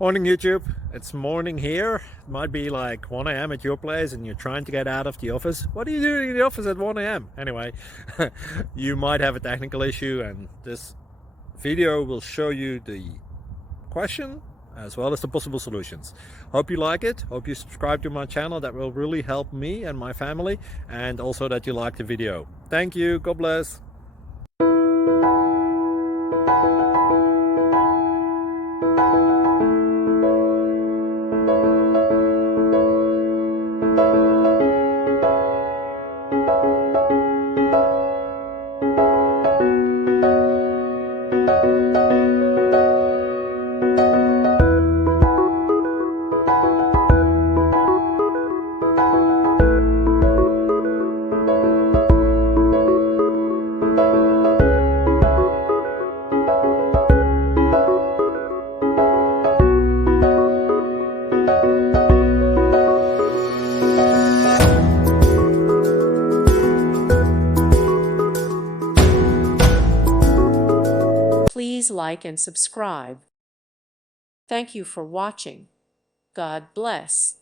Morning YouTube, it's morning here. It might be like 1 a.m. at your place and you're trying to get out of the office. What are you doing in the office at 1 a.m.? Anyway, you might have a technical issue and this video will show you the question as well as the possible solutions. Hope you like it, hope you subscribe to my channel. That will really help me and my family, and also that you like the video. Thank you, God bless. Please like and subscribe. Thank you for watching. God bless.